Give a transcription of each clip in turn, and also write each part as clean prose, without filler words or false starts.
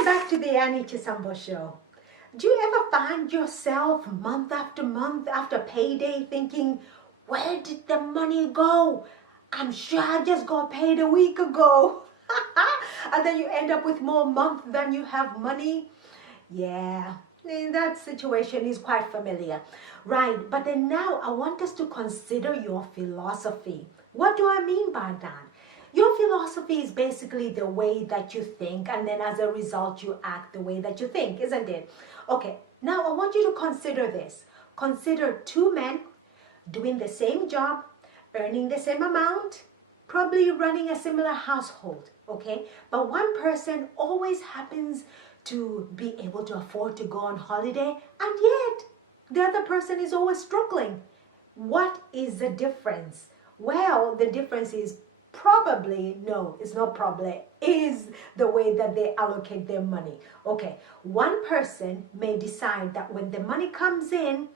Welcome back to the Chisambo Show. Do you ever find yourself month after payday thinking, where did the money go? I'm sure I just got paid a week ago. And then you end up with more month than you have money. Yeah, that situation is quite familiar. Right, but then now I want us to consider your philosophy. What do I mean by that? Your philosophy is basically the way that you think, and then as a result you act the way that you think, isn't it? Okay, now I want you to consider this. Consider two men doing the same job, earning the same amount, probably running a similar household, okay? But one person always happens to be able to afford to go on holiday, and yet the other person is always struggling. What is the difference? Well, the difference is is the way that they allocate their money. Okay, one person may decide that when the money comes in,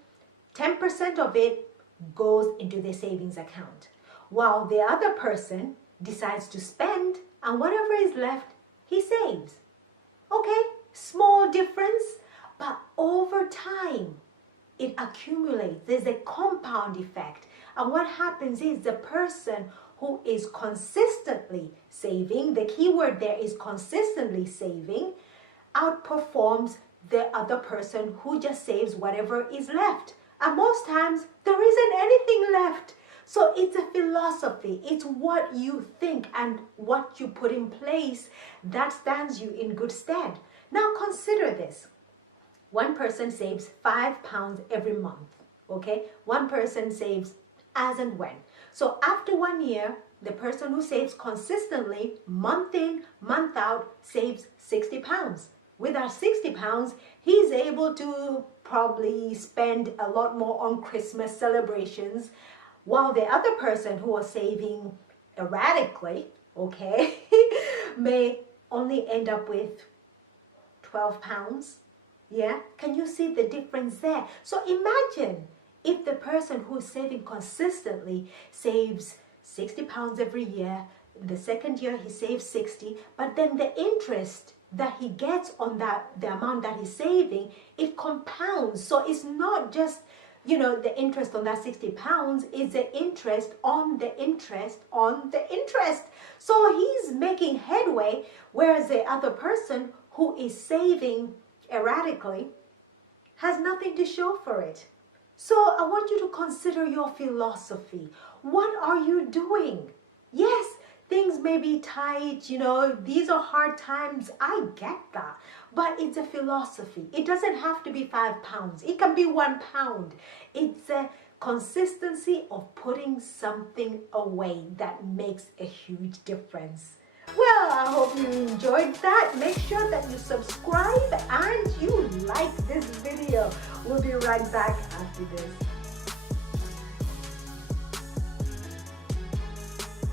10% of it goes into their savings account, while the other person decides to spend, and whatever is left, he saves. Okay, small difference, but over time, it accumulates. There's a compound effect. And what happens is the person who is consistently saving, the key word there is consistently saving, outperforms the other person who just saves whatever is left. And most times, there isn't anything left. So it's a philosophy. It's what you think and what you put in place that stands you in good stead. Now consider this. One person saves £5 every month, okay? One person saves as and when. So after 1 year, the person who saves consistently, month in, month out, saves £60. With that £60, he's able to probably spend a lot more on Christmas celebrations, while the other person who was saving erratically, okay, may only end up with £12. Yeah, can you see the difference there? So imagine if the person who is saving consistently saves £60 every year, the second year he saves 60, but then the interest that he gets on the amount that he's saving, it compounds. So it's not just, the interest on that £60, it's the interest on the interest on the interest. So he's making headway, whereas the other person who is saving erratically has nothing to show for it. So I want you to consider your philosophy. What are you doing? Yes, things may be tight, these are hard times. I get that. But it's a philosophy. It doesn't have to be £5. It can be £1. It's a consistency of putting something away that makes a huge difference. Well, I hope you enjoyed that. Make sure that you subscribe and you like this video. We'll be right back after this.